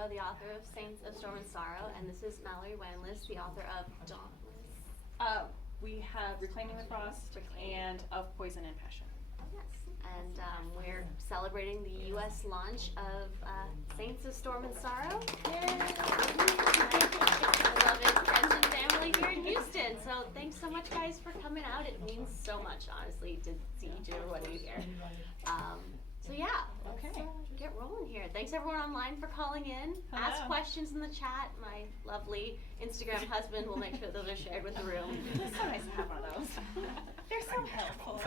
Buba, the author of Saints of Storm and Sorrow, and this is Mallory Wanless, the author of Dauntless. We have Reclaiming the Frost and Of Poison and Passion. Yes, and we're celebrating the U.S. launch of Saints of Storm and Sorrow. Beloved friends and family here in Houston. So thanks so much, guys, for coming out. It means so much, honestly, to see each and every one of you here. So yeah, let's get rolling here. Thanks everyone online for calling in. Hello. Ask questions in the chat. My lovely Instagram husband will make sure those are shared with the room. It's so nice to have one of those. They're so helpful.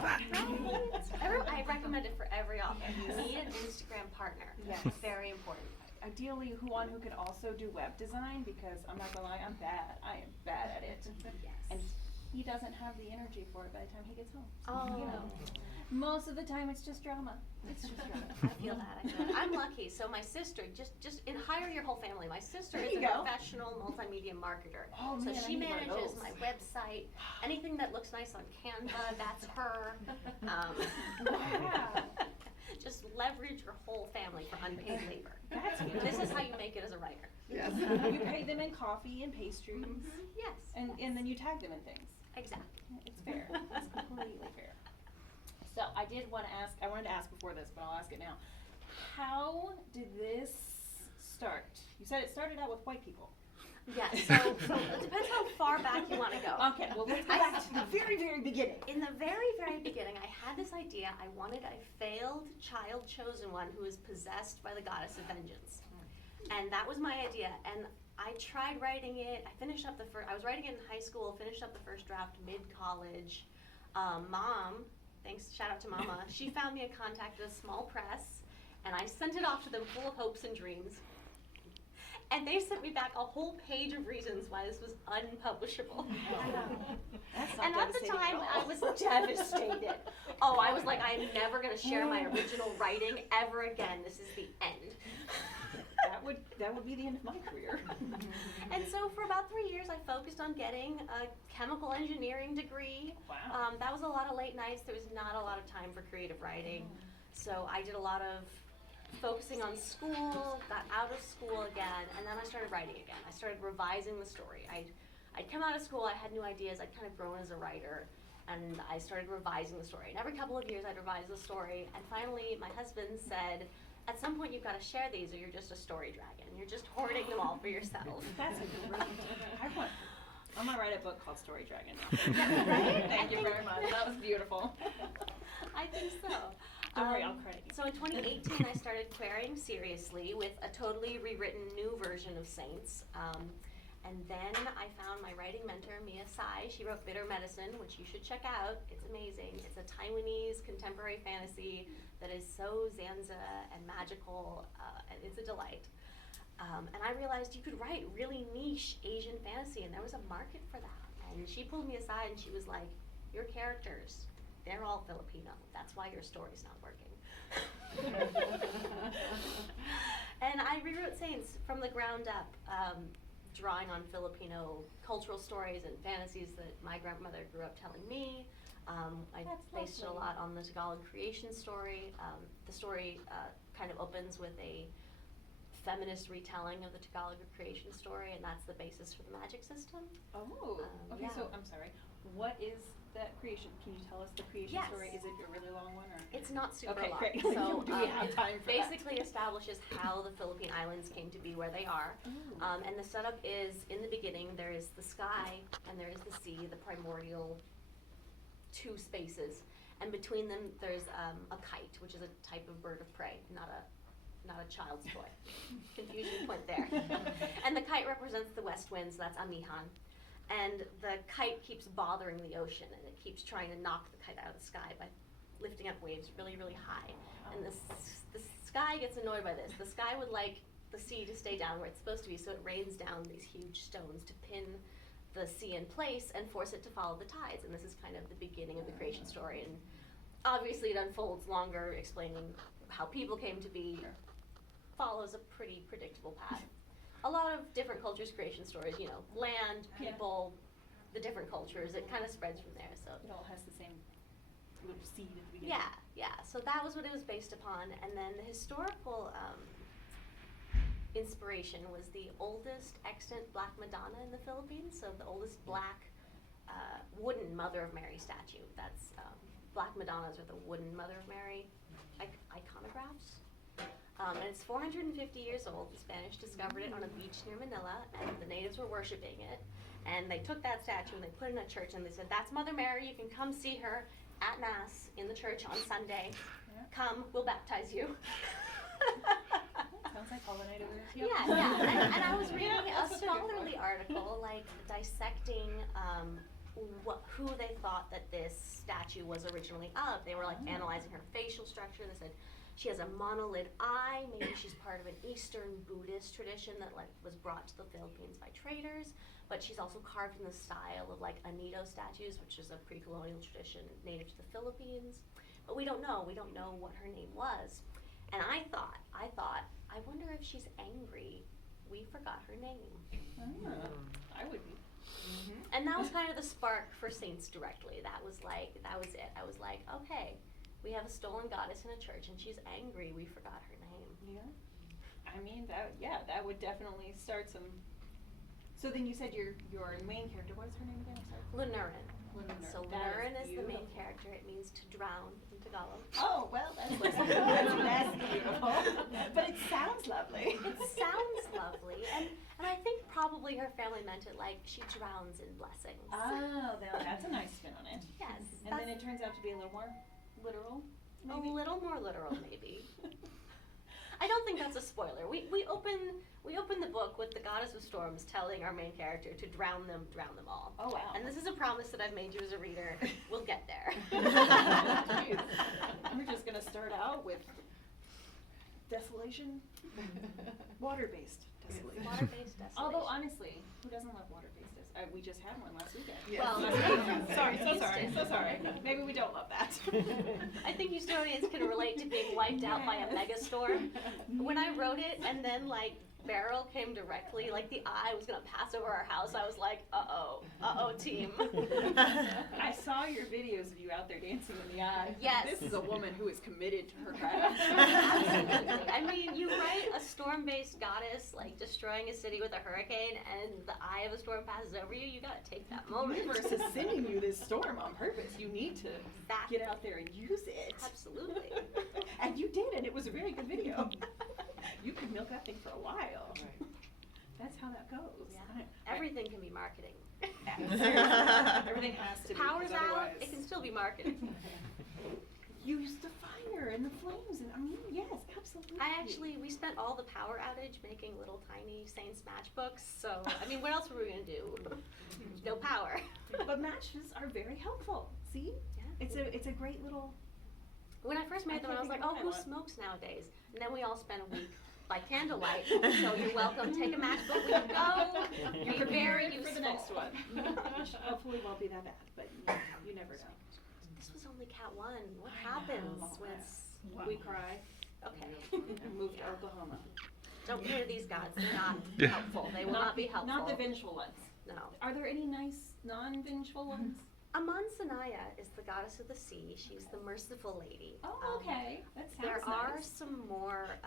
I recommend it for every author. You need an Instagram partner. Yes. Very important. Ideally, one who can also do web design, because I'm not gonna lie, I'm bad. I am bad at it. Yes. And he doesn't have the energy for it by the time he gets home. So, Oh. you know, most of the time it's just drama. It's just drama. I feel that. I'm lucky. So my sister, hire your whole family. My sister There is you a go. professional multimedia marketer. Oh, so man, I she need one of manages those. my website. Anything that looks nice on Canva, that's her. Wow. Just leverage your whole family for unpaid labor. That's good. This is how you make it as a writer. Yes. You pay them in coffee and pastries, Yes. and then you tag them in things. Exactly. It's fair. It's completely fair. So I wanted to ask before this, but I'll ask it now. How did this start? You said it started out with white people. Yes. So it depends how far back you want to go. Okay, well let's go back to the very, very beginning. In the very, very beginning, I had this idea. I wanted a failed child chosen one who is possessed by the goddess of vengeance. And that was my idea. And I tried writing it. I was writing it in high school, finished up the first draft mid-college. Mom, shout out to Mama, she found me a contact at a small press, and I sent it off to them full of hopes and dreams. And they sent me back a whole page of reasons why this was unpublishable. And at the time, I was devastated. Oh, I was like, I am never going to share my original writing ever again. This is the end. That would be the end of my career. And so for about 3 years, I focused on getting a chemical engineering degree. Wow. That was a lot of late nights. There was not a lot of time for creative writing. So I did a lot of focusing on school, got out of school again, and then I started writing again. I started revising the story. I'd come out of school, I had new ideas, I'd kind of grown as a writer, and I started revising the story. And every couple of years I'd revise the story, and finally my husband said, at some point you've got to share these or you're just a story dragon. You're just hoarding them all for yourself. That's great. I'm gonna write a book called Story Dragon. Right? Thank you very much. That was beautiful. I think so. Don't worry, I'll credit you. So in 2018, I started querying seriously with a totally rewritten new version of Saints. And then I found my writing mentor, Mia Sai. She wrote Bitter Medicine, which you should check out. It's amazing. It's a Taiwanese contemporary fantasy that is so zanza and magical, and it's a delight. And I realized you could write really niche Asian fantasy, and there was a market for that. And she pulled me aside and she was like, your characters, they're all Filipino. That's why your story's not working. And I rewrote Saints from the ground up, drawing on Filipino cultural stories and fantasies that my grandmother grew up telling me. I based it a lot on the Tagalog creation story. The story kind of opens with a feminist retelling of the Tagalog creation story, and that's the basis for the magic system. Oh, okay, yeah. so I'm sorry. What is that creation? Can you tell us the creation Yes. story? Is it a really long one? Or? It's not super Okay, long. great. So Do we have time for basically establishes how the Philippine Islands came to be where they are. Ooh. And the setup is, in the beginning, there is the sky and there is the sea, the primordial two spaces. And between them, there's a kite, which is a type of bird of prey, not a child's toy. Confusion point there. And the kite represents the west winds, that's Amihan. And the kite keeps bothering the ocean, and it keeps trying to knock the kite out of the sky by lifting up waves really, really high. And the sky gets annoyed by this. The sky would like the sea to stay down where it's supposed to be, so it rains down these huge stones to pin the sea in place and force it to follow the tides. And this is kind of the beginning of the creation story. And obviously it unfolds longer, explaining how people came to be. Sure. Follows a pretty predictable path. A lot of different cultures' creation stories, you know, land, people, the different cultures, it kind of spreads from there. So It all has the same little seed at the beginning. yeah. So that was what it was based upon. And then the historical inspiration was the oldest extant Black Madonna in the Philippines, so the oldest black wooden Mother of Mary statue. That's Black Madonnas are the wooden Mother of Mary iconographs. And it's 450 years old. The Spanish discovered it on a beach near Manila, and the natives were worshiping it. And they took that statue and they put it in a church, and they said, "That's Mother Mary. You can come see her at Mass in the church on Sunday. Come, we'll baptize you." Sounds like pollinator. Yeah. And I was reading a scholarly article, like dissecting who they thought that this statue was originally of. They were like analyzing her facial structure. They said she has a monolid eye. Maybe she's part of an Eastern Buddhist tradition that like was brought to the Philippines by traders. But she's also carved in the style of like Anito statues, which is a pre-colonial tradition native to the Philippines. But we don't know. We don't know what her name was. And I thought, I wonder if she's angry we forgot her name. I would be. And that was kind of the spark for Saints Directly. That was it. I was like, okay, we have a stolen goddess in a church and she's angry we forgot her name. Yeah. I mean, that would definitely start some. So then you said your main character, what is her name again? I'm sorry. Lunurin. So Lunurin is the main character. It means to drown in Tagalog. Oh, well, that's beautiful. But it sounds lovely. It sounds lovely. And I think probably her family meant it like she drowns in blessings. Oh, that's a nice spin on it. Yes. And then it turns out to be a little more literal, maybe? A little more literal, maybe. I don't think that's a spoiler. We open the book with the goddess of storms telling our main character to drown them all. Oh wow! And this is a promise that I've made you as a reader. We'll get there. We're just gonna start out with desolation, water-based desolation. Water-based desolation. Although honestly, who doesn't love water-based desolation? We just had one last weekend. Yes. Well, so sorry. Maybe we don't love that. I think Houstonians can relate to being wiped out by a megastorm. When I wrote it, and then like Beryl came directly, like the eye was gonna pass over our house, I was like, uh-oh, team. I saw your videos of you out there dancing in the eye. Yes. This is a woman who is committed to her craft. Absolutely. I mean, you write a storm-based goddess, like destroying a city with a hurricane, and the eye of a storm passes over you, you gotta take that moment. The universe is sending you this storm on purpose. You need to get out there and use it. Absolutely. And you did, and it was a very good video. You could milk that thing for a while. Right. That's how that goes. Yeah. Right. Everything can be marketing. Everything has to be. Power's because out, otherwise- it can still be marketing. Use the fire and the flames, and I mean, yes, absolutely. We spent all the power outage making little tiny Saints matchbooks, so, I mean, what else were we gonna do? No power. But matches are very helpful. See? Yeah. It's a great little. When I first made them, I was like, think oh, of who that one. smokes nowadays? And then we all spent a week by candlelight, so you're welcome, take a matchbook, we can go. You're Be very prepared useful. for the next one. Which hopefully won't be that bad, but you never know. This was only Cat 1. What happens when We cry. okay. And move to Oklahoma. Don't hear these gods, they're not helpful. They will not be helpful. Not the vengeful ones. No. Are there any nice non-vengeful ones? Amon Sanaya is the goddess of the sea. She's the merciful lady. Oh, okay. That sounds There are nice. some more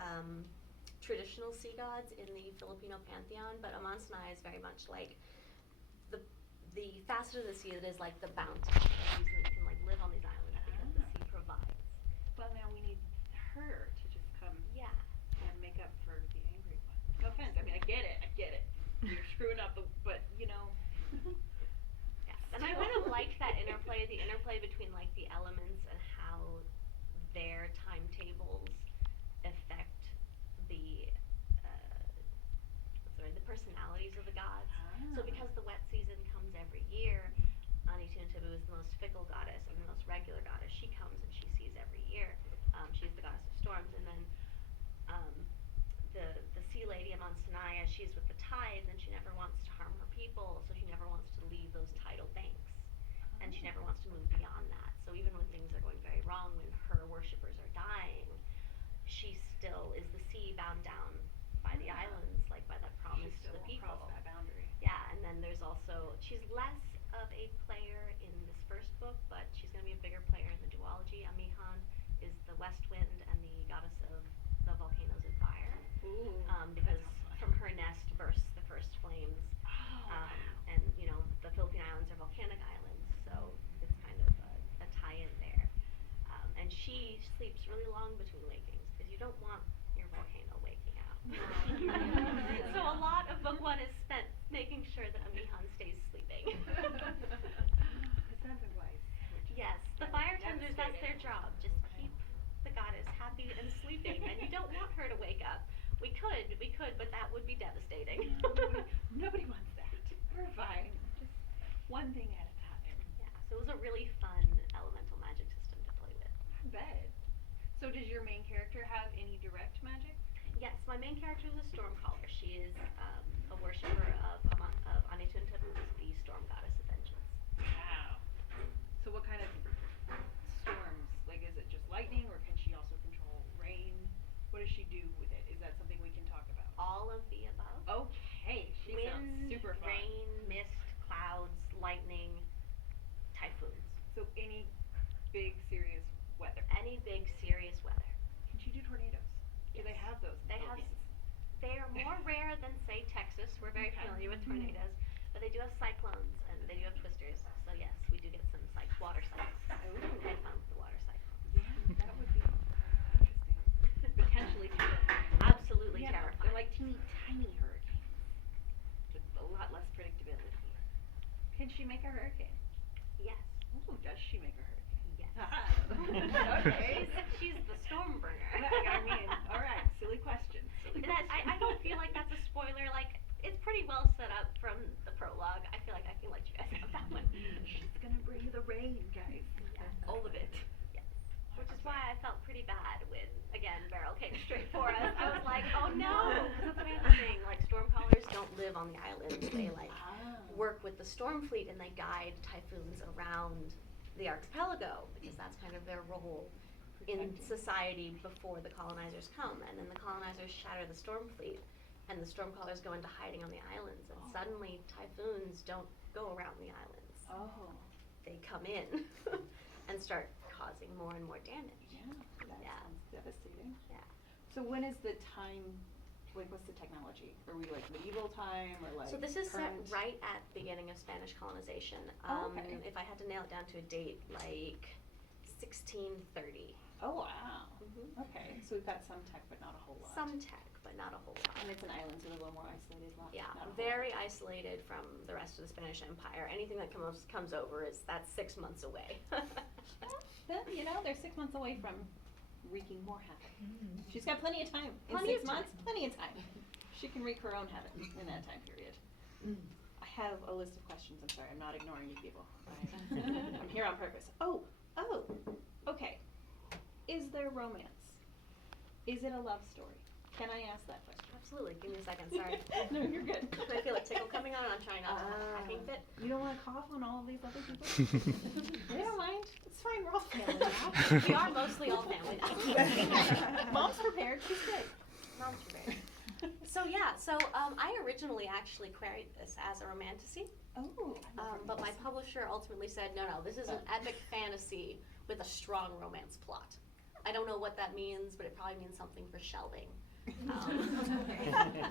traditional sea gods in the Filipino pantheon, but Amon Sanaya is very much like the facet of the sea that is like the bounty. You can like live on these islands because the sea provides. Well, now we need her to just come Yeah. and make up for the angry one. No offense. I mean, I get it. You're screwing up, but you know. Yes. And I kind of like that interplay, the interplay between like the elements and how their timetables affect the personalities of the gods. So because the wet season comes every year, Anituntubu is the most fickle goddess and the most regular goddess. She comes and she sees every year. She's the goddess of storms, and then the sea lady Amon Sanaya, she's with the tides and she never wants to harm her people, so she never wants to leave those tidal banks, and she never wants to move beyond that. So even when things are going very wrong, when her worshippers are dying, she still is the sea bound down by the islands, like by that promise to the people. Cross that boundary. Yeah, and then there's also, she's less of a player in this first book, but she's going to be a bigger player in the duology. Amihan is the west wind and the goddess of the volcanoes and fire. Ooh, Because sleeps really long between wakings because you don't want your volcano waking out. So a lot of book 1 is spent making sure that Amihan stays sleeping. Is that the wise? Yes, the fire tenders, that's their job. Just keep the goddess happy and sleeping, and you don't want her to wake up. We could, but that would be devastating. Nobody wants that. We're fine. Just one thing at a time. Yeah, so it was a really fun elemental magic system to play with. I bet. So does your main character have any direct magic? Yes, my main character is a Stormcaller. She is a worshipper of Anitun Tabuz, the storm goddess of vengeance. Wow. So what kind of storms? Like, is it just lightning, or can she also control rain? What does she do with it? Is that something we can talk about? All of the above. Okay, she sounds Wind, super fun. rain, mist, clouds, lightning, typhoons. So any big, serious weather. Any big, serious weather. Can she do tornadoes? Do they Yes. have those? in They the have. Philippines? They are more rare than, say, Texas. We're very Okay. familiar with tornadoes, but they do have cyclones and they do have twisters. So yes, we do get some water cyclones. Ooh. I had fun with the water cyclones. Yeah, that would be interesting. Potentially terrifying. Absolutely Yeah, terrifying. they're like teeny tiny hurricanes. Just a lot less predictability. Can she make a hurricane? Yes. Ooh, does she make a hurricane? Yes. Okay. She's the storm burner. I mean, all right, silly question. I don't feel like that's a spoiler. Like, it's pretty well set up from the prologue. I feel like I can let you guys have that one. She's gonna bring the rain, guys. Yes. All of it. Yes. Which is why I felt pretty bad when, again, Beryl came straight for us. I was like, oh no! Because that's the other thing. Like, Stormcallers don't live on the islands. They, like, work with the Storm Fleet and they guide typhoons around the archipelago because that's kind of their role in society before the colonizers come. And then the colonizers shatter the Storm Fleet and the Stormcallers go into hiding on the islands. And suddenly typhoons don't go around the islands. Oh. They come in and start causing more and more damage. Yeah, that Yeah. sounds devastating. Yeah. So when is the time, like what's the technology? Are we like medieval time or like So this is set current? right at the beginning of Spanish colonization. Oh, okay. If I had to nail it down to a date, like 1630. Oh, wow. Mhm. Okay, so we've got some tech, but not a whole lot. Some tech, but not a whole lot. And it's an island, so they're a little more isolated. Yeah, not a whole very lot. isolated from the rest of the Spanish Empire. Anything that comes over that's 6 months away. Then, you know, they're 6 months away from wreaking more havoc. She's got plenty of time. Plenty In of 6 months, time. plenty of time. She can wreak her own havoc in that time period. I have a list of questions. I'm sorry, I'm not ignoring you people. I'm here on purpose. Oh, okay. Is there romance? Is it a love story? Can I ask that question? Absolutely. Give me a second. Sorry. No, you're good. I feel a tickle coming on. I'm trying not to have a hacking fit. You don't want to cough on all of these other people? They don't mind. It's fine. We're all family now. We are mostly all family now. Mom's prepared. She's great. Mom's prepared. So I originally actually queried this as a romantasy, Oh. but my publisher ultimately said, no, this is an epic fantasy with a strong romance plot. I don't know what that means, but it probably means something for shelving.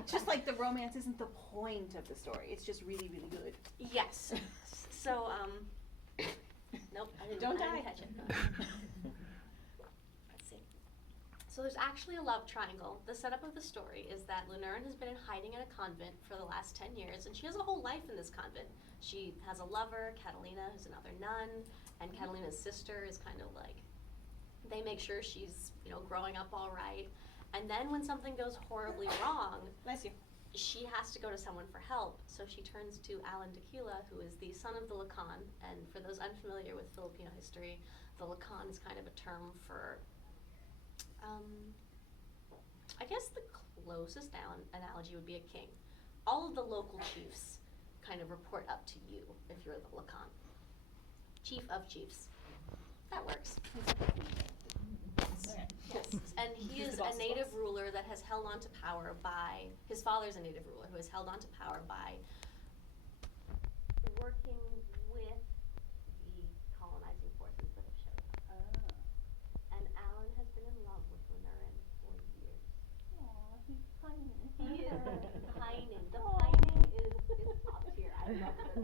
Just like the romance isn't the point of the story. It's just really, really good. Yes. So, nope, I didn't catch it. Let's see. So there's actually a love triangle. The setup of the story is that Lunarin has been in hiding in a convent for the last 10 years, and she has a whole life in this convent. She has a lover, Catalina, who's another nun, and Catalina's sister is kind of like, they make sure she's, growing up all right. And then when something goes horribly wrong, Bless you. she has to go to someone for help. So she turns to Alan Tequila, who is the son of the Lacan. And for those unfamiliar with Filipino history, the Lacan is kind of a term for, I guess the closest analogy would be a king. All of the local chiefs kind of report up to you if you're the Lacan. Chief of chiefs. That works. Okay. Yes, and he He's is the a boss's native boss. ruler that has held on to power by, his father's a native ruler who has held on to power by working with the colonizing forces that have showed up. And Alan has been in love with Lunarin for years. Aw, he's pining. He is pining. The pining is top tier. I love it.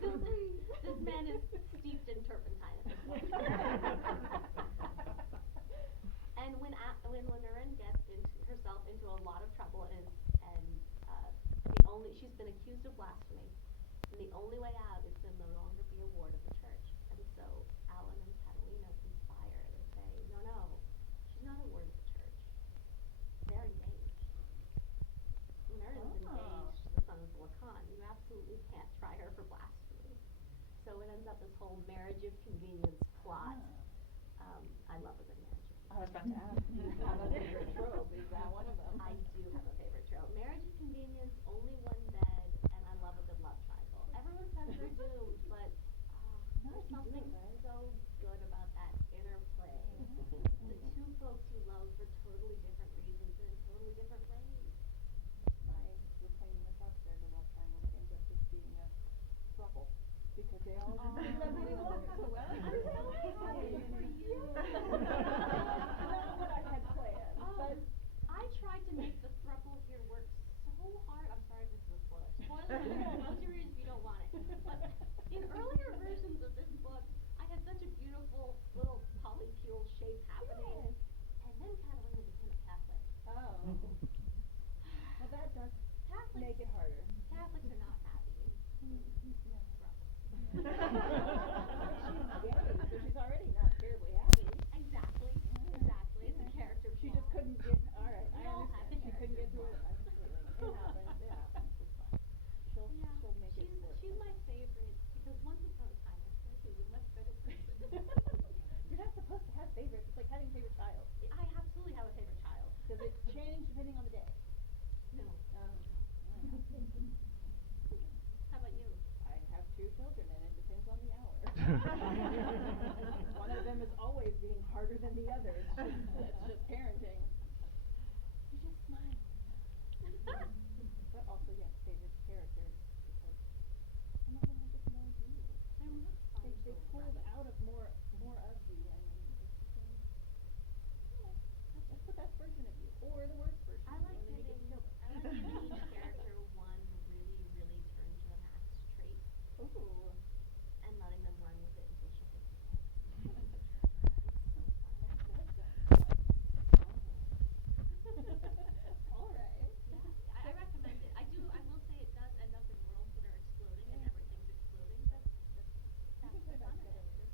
This man is steeped in turpentine at this point. into a lot of trouble and she's been accused of blasphemy, and the only way out is to no longer be a ward of the church. And so Alan and Catalina conspire. They say, no, she's not a ward of the church. They're engaged. Merrin's engaged to the son of Lacan. You absolutely can't try her for blasphemy. So it ends up this whole marriage of convenience plot. I love a good marriage of convenience. I was about to ask, do you have a favorite trope? Is that one of them? I do have a favorite trope. Marriage of convenience, only one bed, and I love a good love triangle. Everyone says they're doomed, but there's something so good about that interplay. The two folks you love for totally different reasons and in totally different ways. I was saying in the talk there's a love triangle that ends up just being a throuple. Because they all just end up getting along so well. I'm so happy for you. Not what I had planned, but I tried to make the throuple here work so hard. I'm sorry if this is a spoiler. Spoiler alert, close your ears if you don't want it. But in earlier versions of this book, I had such a beautiful little polycule shape happening. Yes. And then Catalina became a Catholic. oh. Well, that does Catholics, make it harder. Catholics are not happy. She's gay, so she's already not terribly happy. Exactly. It's a character She flaw. just couldn't get, alright, We I all have understand. She couldn't get through it. character Absolutely. It happens, it's fine. She'll make it work. She's my favorite because once upon a time I thought she was a much better person. You're not supposed to have favorites. It's like having a favorite child. I absolutely have a favorite child. Does it change depending on the day? No. Yeah. How about you? I have 2 children and it depends on the hour. One of them is always being harder than the other. It's just parenting. You just smile. But also, yes, favorite characters because some of them are just more you. They pulled out of more of you and it's that's the best version of you or the worst version. I like giving each character one really, really turn to the max trait Ooh. and letting them run with it until she hits it. All right. Yeah, I recommend it. I will say it does end up in worlds that are exploding and everything's exploding. That's You can play the back fun of together it. later.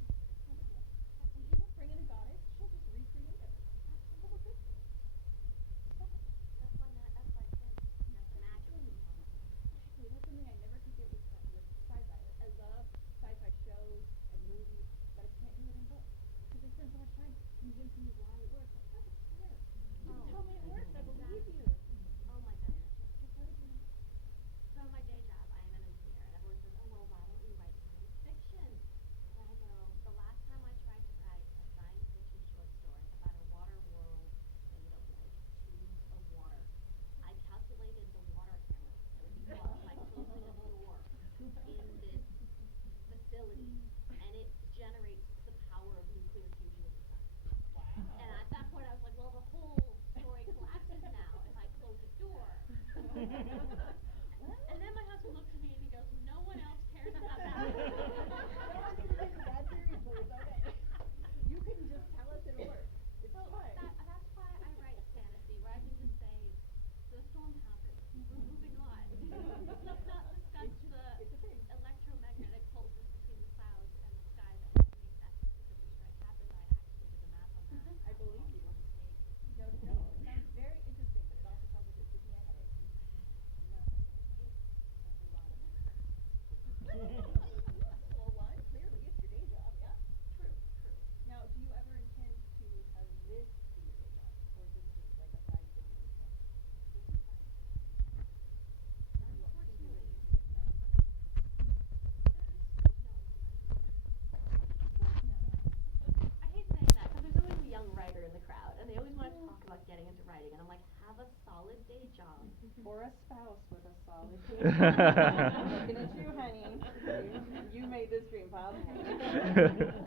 You know, bring in a goddess, she'll just recreate everything. That's the whole thing. That's why that's why it's good. That's the magic component. Actually, that's something I never could get with sci-fi. I love sci-fi shows and movies, but I can't do it in books. Because they spend so much time convincing me why it works. Like, oh, it's there. You tell me it works, I believe you. Oh my goodness. Just let it be. So my day job, I am an engineer, and everyone says, oh, well, why don't you write science fiction? And I go, the last time I tried to write a science fiction short story about a water world made of, like, tubes of water, I calculated the water hammer that would be caused by closing a door in this facility, and it generates the power of nuclear fusion of the sun. Wow. And at that point, I was like, well, the whole story collapses now if I close a door. And then my husband looks at me and he goes, no one else cares about that. Bad theory, please. Okay. You can just tell us it'll work. It's So fine. that's why I write fantasy, where I can just say, the storm happened. We're moving on. Let's not discuss It's a thing. the electromagnetic pulses between the clouds and the sky that had to make that specific strike happen. I actually did the math on that. I believe you. One mistake. No. It sounds very interesting, but it also sounds like it gives me a headache. I'm not a fan. That's a lot of it. Well, one, clearly it's your day job, yeah? True. Now, do you ever intend to have this be your day job? Or is this just like a side thing you just want? You won't continue doing that. I hate saying that because there's always a young writer in the crowd, and they always want to talk about getting into writing, and I'm like, have a solid day job. Or a spouse with a solid day job. I'm looking at you, honey. You made this dream possible. I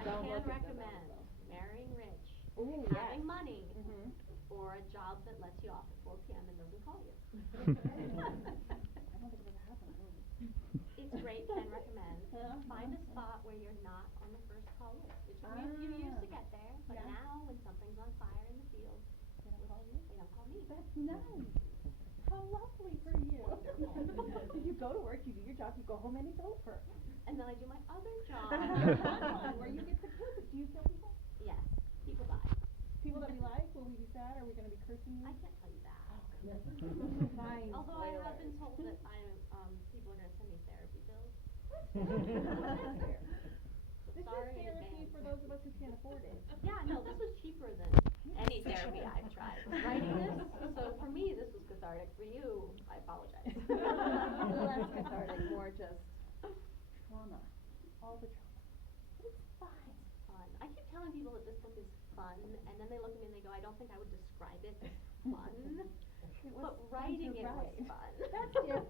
Don't can look at them recommend also. marrying rich, Ooh, having money, Mhm. or a job that lets you off at 4 p.m. and doesn't call you. I don't think it'll ever happen. It's great, can recommend. Yeah. Find a spot where you're not on the first call list. It took me a few years to get there, but Yeah. now when something's on fire in the field, They don't call you? they don't call funny. That's nice. How lovely for you. You go to work, you do your job, you go home and it's over. And then I do my other job. Your fun one, where you get to kill people. Do you kill people? Yes, people die. People that we like, will we be sad? Are we going to be cursing you? I can't tell you that. Fine. Although I have been told that people are going to send me therapy bills. This Sorry is in therapy advance. for those of us who can't afford it. Yeah, no, this was cheaper than any therapy I've tried. Writing this, so for me, this was cathartic. For you, I apologize. Less cathartic, more just trauma. All the trauma. But it's fun. It's fun. I keep telling people that this book is fun, and then they look at me and they go, I don't think I would describe it as fun. But writing it was fun. That's different.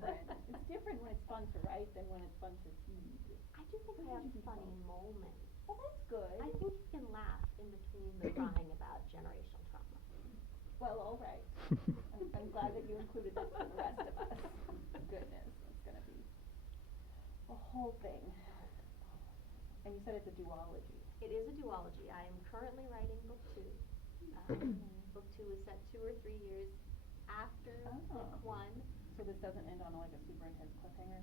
It's different when it's fun to write than when it's fun to read. I do think I have funny moments. Well, that's good. I think you can laugh in between the crying about generational trauma. Well, all right. I'm glad that you included that for the rest of us. Goodness, it's going to be a whole thing. And you said it's a duology. It is a duology. I am currently writing book 2. Book 2 is set 2 or 3 years after book 1. So this doesn't end on like a super intense cliffhanger?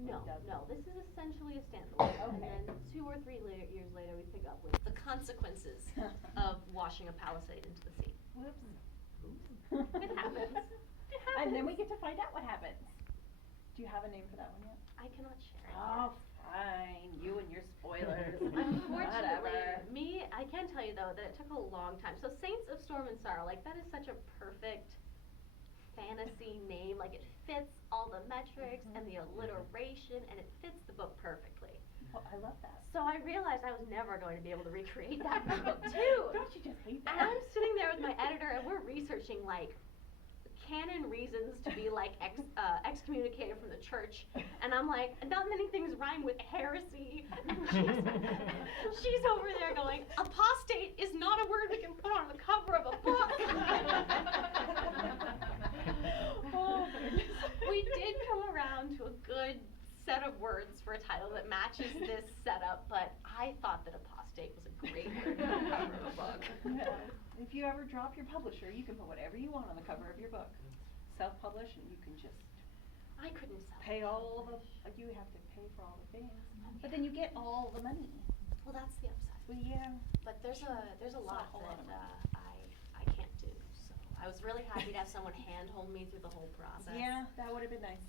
No, It doesn't. no. This is essentially a standalone. And Okay. then 2 or 3 years later, we pick up with the consequences of washing a palisade into the sea. Whoops. It happens. It happens. And then we get to find out what happens. Do you have a name for that one yet? I cannot share it Oh, yet. fine. You and your spoilers. Unfortunately, Whatever. I can tell you though that it took a long time. So Saints of Storm and Sorrow, like that is such a perfect fantasy name. Like it fits all the metrics and the alliteration, and it fits the book perfectly. Oh, I love that. So I realized I was never going to be able to recreate that for book 2. Don't you just hate And that? I'm sitting there with my editor, and we're researching like canon reasons to be like excommunicated from the church, and I'm like, not many things rhyme with heresy. She's over there going, apostate is not a word we can put on the cover of a book. Oh, goodness. We did come around to a good set of words for a title that matches this setup, but I thought that apostate was a great word for the cover of a book. Yeah. If you ever drop your publisher, you can put whatever you want on the cover of your book. Self-publish, and you can just I couldn't sell pay it. all the, you have to pay for all the things. But then you get all the money. Well, that's the upside. Well, yeah. But there's a lot whole lot that I can't do. So I was really happy to have someone handhold me through the whole process. Yeah, that would have been nice.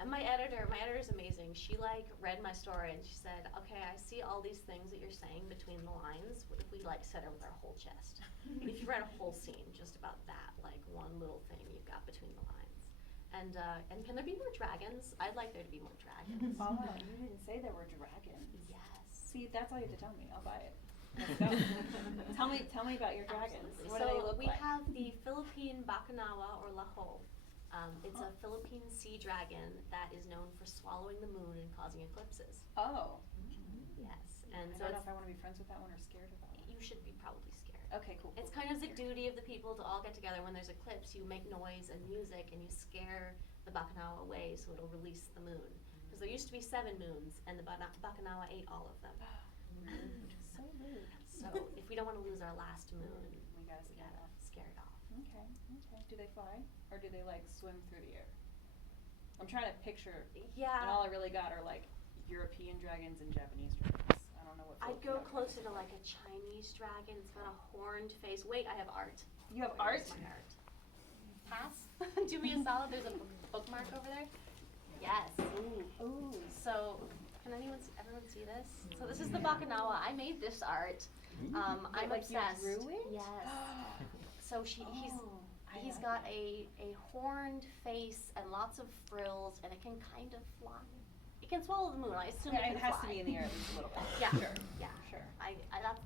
And my editor's amazing. She like read my story and she said, okay, I see all these things that you're saying between the lines. What if we like said it with our whole chest? If you read a whole scene just about that, like one little thing you've got between the lines. And can there be more dragons? I'd like there to be more dragons. Oh, you didn't say there were dragons. Yes. See, that's all you have to tell me. I'll buy it. Let's go. tell me about your dragons. Absolutely. What do they look we like? have the Philippine Bacanawa or Laho. It's a Philippine sea dragon that is known for swallowing the moon and causing eclipses. Oh. Yes, I and so don't know it's, if I want to be friends with that one or scared of that one. you should be probably scared. Okay, cool. It's kind of the duty of the people to all get together when there's eclipse. You make noise and music and you scare the Bacanawa away so it'll release the moon. Because there used to be 7 moons and the Bacanawa ate all of them. Rude. So rude. So if we don't want to lose our last moon, We gotta we scare it gotta off. scare it off. Okay, okay. Do they fly? Or do they like swim through the air? I'm trying to picture, Yeah. and all I really got are like European dragons and Japanese dragons. I don't know what. I'd go Filipino closer to dragons like a Chinese dragon. It's got a horned face. Wait, I have art. You have Where's art? my art? Pass. Do me a solid. There's a bookmark over there. Yes. Ooh. So, can everyone see this? So this is the Bacanawa. I made this art. I'm Like you obsessed. drew it? Yes. So he's I like got that. a horned face and lots of frills, and it can kind of fly. It can swallow the moon. I assume Yeah, it it can has fly. to be in the air at least a little bit. Yeah. Sure. Yeah. Sure.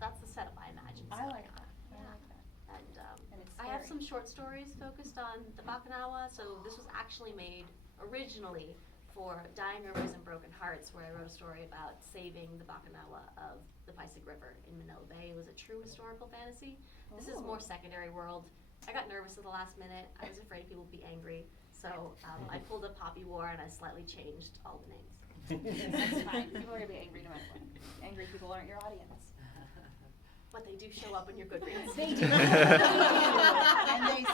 That's the setup I imagine. I So, like that. I yeah. like that. And it's I have scary. some short stories focused on the Bacanawa. So this was actually made originally for Dying Rivers and Broken Hearts, where I wrote a story about saving the Bacanawa of the Pasig River in Manila Bay. It was a true historical fantasy. This is more Oh. secondary world. I got nervous at the last minute. I was afraid people would be angry. So I pulled a Poppy War and I slightly changed all the names. That's fine. People are gonna be angry no matter what. Angry people aren't your audience. but they do show up in your Goodreads. They do. And they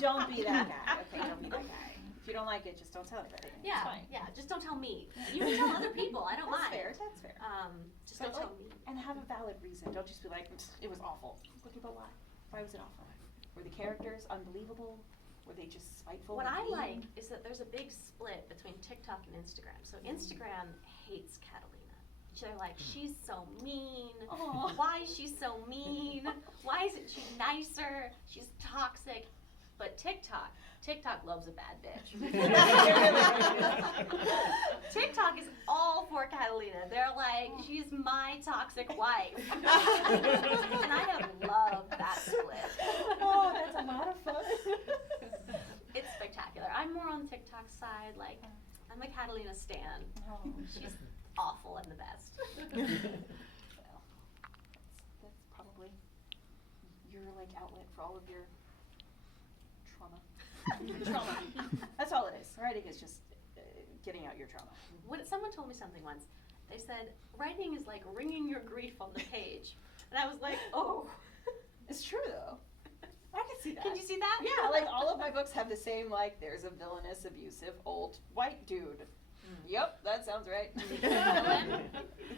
don't be that guy. Okay, don't be that guy. If you don't like it, just don't tell anybody. Yeah, It's fine. yeah, just don't tell me. You can tell other people, I don't That's mind. fair, that's fair. Just But don't tell like, me. and have a valid reason. Don't just be like, it was awful. Okay, but why? Why was it awful? Were the characters unbelievable? Were they just spiteful? What and I mean? like is that there's a big split between TikTok and Instagram. So Instagram hates Catalina. They're like, she's so mean. Aw. Why is she so mean? Why isn't she nicer? She's toxic. But TikTok loves a bad bitch. TikTok is all for Catalina. They're like, she's my toxic wife. And I have loved that split. Oh, that's a lot of fun. It's spectacular. I'm more on the TikTok side. Like, I'm a Catalina stan. Oh. She's awful and the best. Well, that's probably your like outlet for all of your trauma. Trauma. That's all it is. Writing is just getting out your trauma. When someone told me something once, they said writing is like wringing your grief on the page, and I was like, oh. It's true though. I can see that. Can you see that? Yeah, like all of my books have the same, like, there's a villainous, abusive, old, white dude. Yep, that sounds right.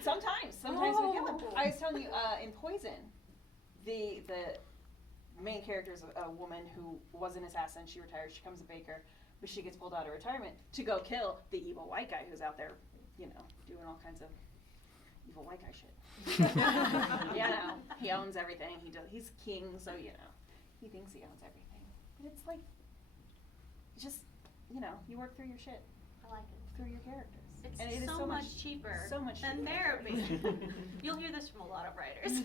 Sometimes we get them. I was telling you, in Poison, the main character is a woman who was an assassin. She retires, she becomes a baker, but she gets pulled out of retirement to go kill the evil white guy who's out there, you know, doing all kinds of evil white guy shit. You know, he owns everything. He's king, so you know, he thinks he owns everything. But it's like, just, you know, you work through your shit, I like it. through your characters. It's And it is so much cheaper so much than cheaper. therapy. You'll hear this from a lot of writers.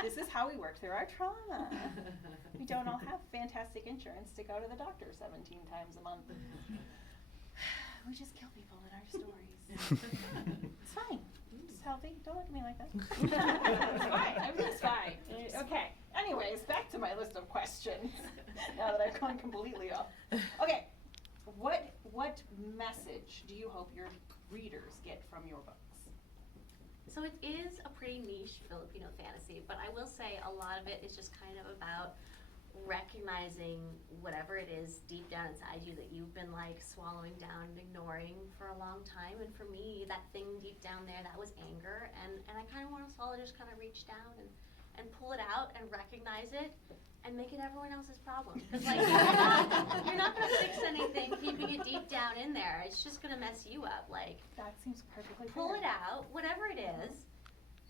This is how we work through our trauma. We don't all have fantastic insurance to go to the doctor 17 times a month. We just kill people in our stories. It's fine. It's healthy. Don't look at me like that. It's fine. Everything's fine. Okay. Anyways, back to my list of questions. Now that I've gone completely off. Okay. What message do you hope your readers get from your books? So it is a pretty niche Filipino fantasy, but I will say a lot of it is just kind of about recognizing whatever it is deep down inside you that you've been like swallowing down and ignoring for a long time. And for me, that thing deep down there, that was anger. And I kind of want us all to just kind of reach down and pull it out and recognize it and make it everyone else's problem. Because like, you're not gonna fix anything keeping it deep down in there. It's just gonna mess you up. Like, That seems perfectly pull fair. it out, whatever it is,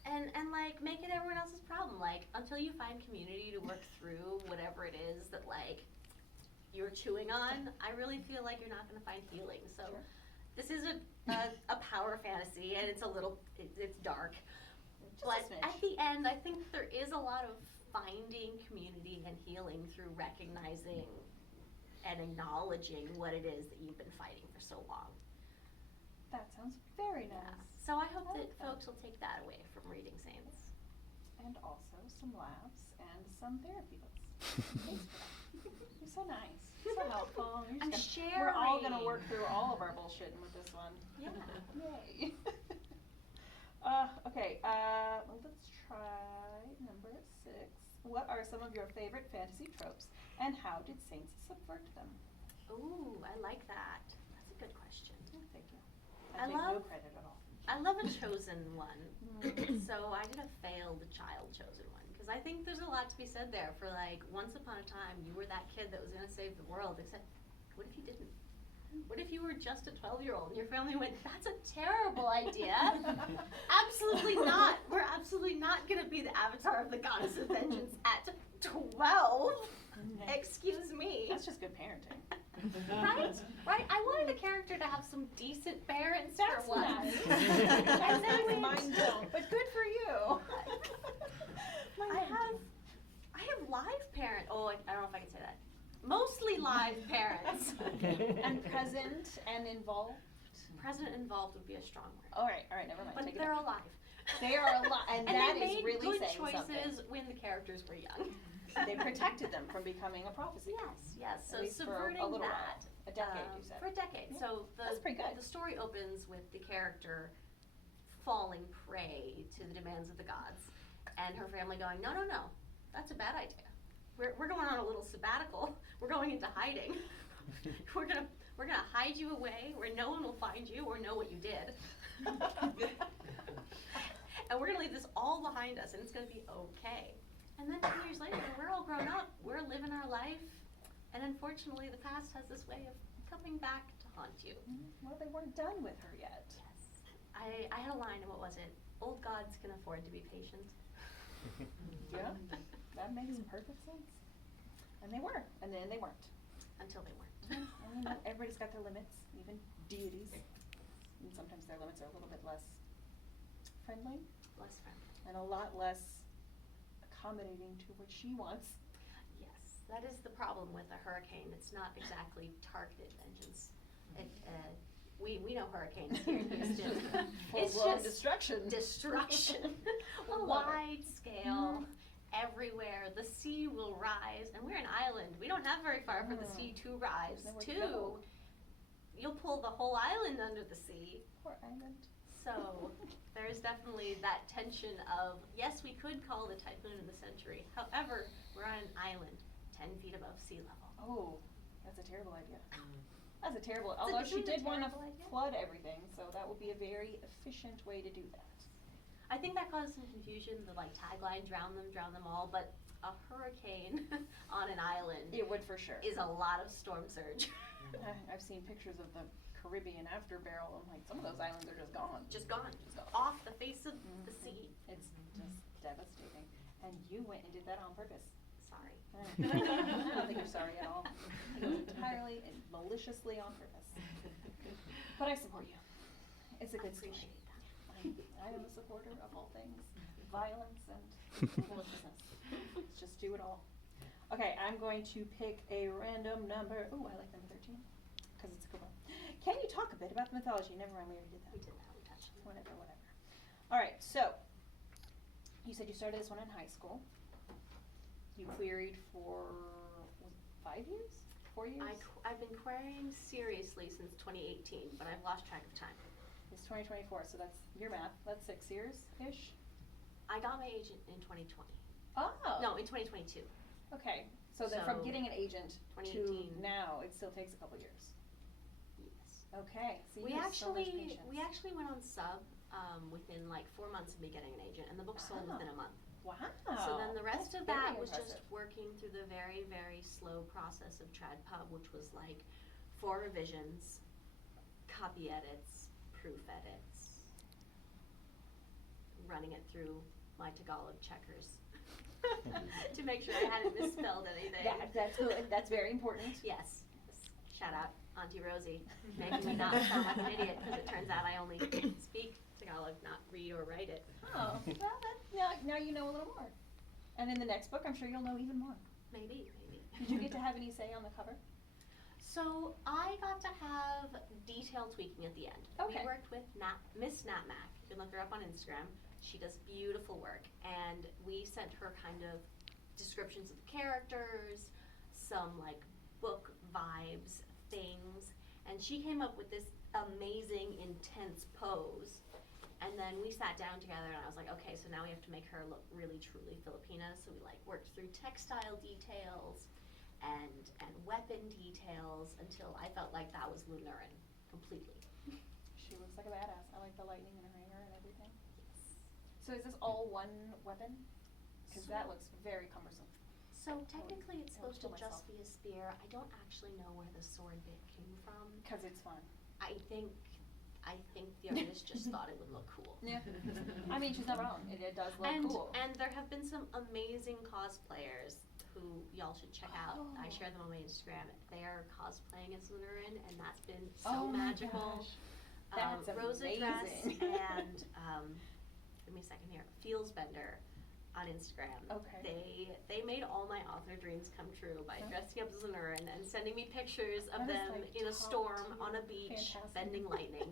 and like make it everyone else's problem. Like, until you find community to work through whatever it is that like you're chewing on, I really feel like you're not gonna find healing. So Sure. this is a power fantasy, and it's a little, it's dark. Just a But smidge. at the end, I think there is a lot of finding community and healing through recognizing and acknowledging what it is that you've been fighting for so long. That sounds very Yeah. nice. So I hope I that like that. folks will take that away from reading Saints. And also some laughs and some therapy books. Thanks for that. You're so nice. You're so helpful. I'm We're all gonna sharing. work through all of our bullshit with this one. Yeah. Yay. Okay, let's try number 6. What are some of your favorite fantasy tropes, and how did Saints subvert them? Ooh, I like that. That's a good question. Oh, thank you. I take no love- credit at all. I love a chosen one. So I did a failed child chosen one, because I think there's a lot to be said there for like, once upon a time you were that kid that was gonna save the world, except what if you didn't? What if you were just a 12-year-old and your family went, that's a terrible idea? Absolutely not. We're absolutely not gonna be the avatar of the goddess of vengeance at 12. Excuse me. That's just good parenting. Right? Right? I wanted a character to have some decent parents That's for once. nice. And then we- Mine don't, but good for you. I have live parent. Oh, I don't know if I can say that. Mostly live parents. And present and involved. Present involved would be a strong word. All right, never mind. But Take it they're back. alive. They are alive, and that they is made really good saying choices something. when the characters were young. They protected them from becoming a prophecy. Yes. At So least for subverting a little that. while. A decade, you said. For a decade. Yeah. So That's pretty good. the story opens with the character falling prey to the demands of the gods. and her family going, no, that's a bad idea. We're going on a little sabbatical. We're going into hiding. We're gonna hide you away where no one will find you or know what you did. And we're gonna leave this all behind us, and it's gonna be okay. And then 2 years later, we're all grown up. We're living our life, and unfortunately, the past has this way of coming back to haunt you. Well, they weren't done with her yet. Yes. I had a line, and what was it? Old gods can afford to be patient. Yeah, that makes perfect sense. And they were, and then they weren't. Until they weren't. And everybody's got their limits, even deities. And sometimes their limits are a little bit less friendly Less friendly. and a lot less accommodating to what she wants. Yes, that is the problem with a hurricane. It's not exactly targeted vengeance. We know hurricanes here in Houston. It's Full-blown just destruction. destruction. I love it. Wide scale, everywhere. The sea will rise, and we're an island. We don't have very far for the sea to rise. Nowhere to 2, go. you'll pull the whole island under the sea. Poor island. So there's definitely that tension of, yes, we could call it a typhoon of the century. However, we're on an island 10 feet above sea level. Oh, that's a terrible idea. That's a terrible, It's a- although it's she a did want to terrible idea. flood everything, so that would be a very efficient way to do that. I think that caused some confusion, the like tagline, drown them all, but a hurricane on an island It would for sure. is a lot of storm surge. I've seen pictures of the Caribbean after barrel. I'm like, some of those islands are just gone. Just gone, Just gone. off the face of the Mhm. sea. It's just devastating. And you went and did that on purpose. Sorry. I don't think you're sorry at all. It was entirely and maliciously on purpose. But I support you. It's a I good story. appreciate that. I am a supporter of all things violence and maliciousness. Let's just do it all. Okay, I'm going to pick a random number. Ooh, I like number 13 because it's a good one. Can you talk a bit about the mythology? Never mind, we already did that. We did that, we touched on it. Whatever. All right, so you said you started this one in high school. You queried for was it 5 years? 4 years? I've been querying seriously since 2018, but I've lost track of time. It's 2024, so that's your math. That's 6 years-ish? I got my agent in 2020. Oh. No, in 2022. Okay, so then from So, getting an agent to 2018. now, it still takes a couple years. Yes. Okay, so you We have so much actually patience. went on sub within like 4 months of me getting an agent, and the book sold Wow. within a month. Wow. So then the rest that's of that very was just impressive. working through the very, very slow process of TradPub, which was like 4 revisions, copy edits, proof edits, running it through my Tagalog checkers to make sure I hadn't misspelled anything. That's good. That's very important. Yes. Shout out Auntie Rosie, making me not sound like an idiot because it turns out I only speak Tagalog, not read or write it. Oh, well, now you know a little more. And in the next book, I'm sure you'll know even more. Maybe. Did you get to have any say on the cover? So I got to have detail tweaking at the end. Okay. We worked with Miss Natmac. You can look her up on Instagram. She does beautiful work, and we sent her kind of descriptions of the characters, some like book vibes, things, and she came up with this amazing, intense pose. And then we sat down together, and I was like, okay, so now we have to make her look really, truly Filipina. So we like worked through textile details and weapon details until I felt like that was Lunarin completely. She looks like a badass. I like the lightning in her hair and everything. Yes. So is this all one weapon? Because So- that looks very cumbersome. So technically, it's I would supposed to kill just myself. be a spear. I don't actually know where the sword bit came from. Because it's fun. I think the artist just thought it would look cool. Yeah. I mean, she's not wrong. It does look And cool. and there have been some amazing cosplayers who y'all should check out. I Oh. share them on my Instagram. They are cosplaying as Lunarin, and that's been so Oh my magical. gosh. That's Rosa Dress amazing. and give me a second here. Feelsbender on Instagram. Okay. They made all my author dreams come true by Huh? dressing up as Lunarin and sending me pictures of That is, them like, in a top storm tier. on a beach Fantastic. bending lightning.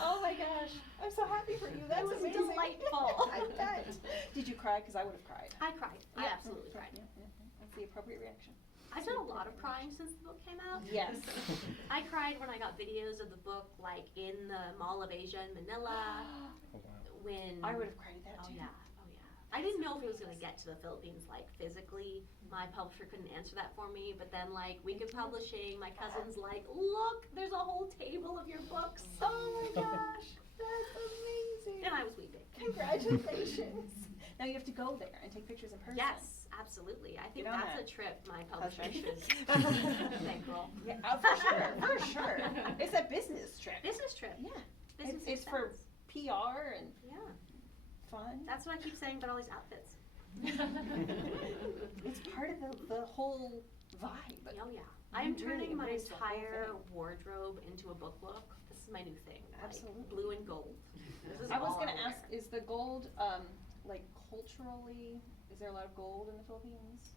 Oh my gosh. I'm so happy for you. That's was amazing. delightful. I bet. Did you cry? Because I would have cried. I cried. I Yeah. absolutely Yeah, cried. yeah, yeah. That's the appropriate reaction. I've done a lot of crying since the book came out. Yes. I cried when I got videos of the book, like in the Mall of Asia in Manila. Oh, wow. When I would have cried at that oh too. yeah, oh yeah. I didn't know if it was gonna get to the Philippines, like physically. My publisher couldn't answer that for me. But then, like Week of Publishing, my cousin's like, look, there's a whole table of your books. Oh my gosh, That's amazing. and I was weeping. Congratulations. Now you have to go there and take pictures in person. Yes, absolutely. I think Get on that's that. a trip my publisher right. should bankroll. Yeah, for sure. It's a business trip. Business trip. Yeah. Business It's for expense. PR and Yeah. fun. That's what I keep saying about all these outfits. It's part of the whole vibe. Oh yeah. I am You really turning my embrace the whole entire thing. wardrobe into a book look. This is my new thing. Absolutely. Like blue and gold. This is I was all gonna I'll ask, wear. is the gold, like culturally, is there a lot of gold in the Philippines?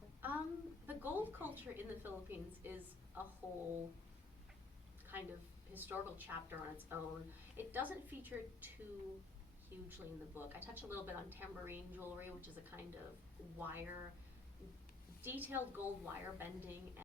The gold culture in the Philippines is a whole kind of historical chapter on its own. It doesn't feature too hugely in the book. I touch a little bit on tambourine jewelry, which is a kind of wire, detailed gold wire bending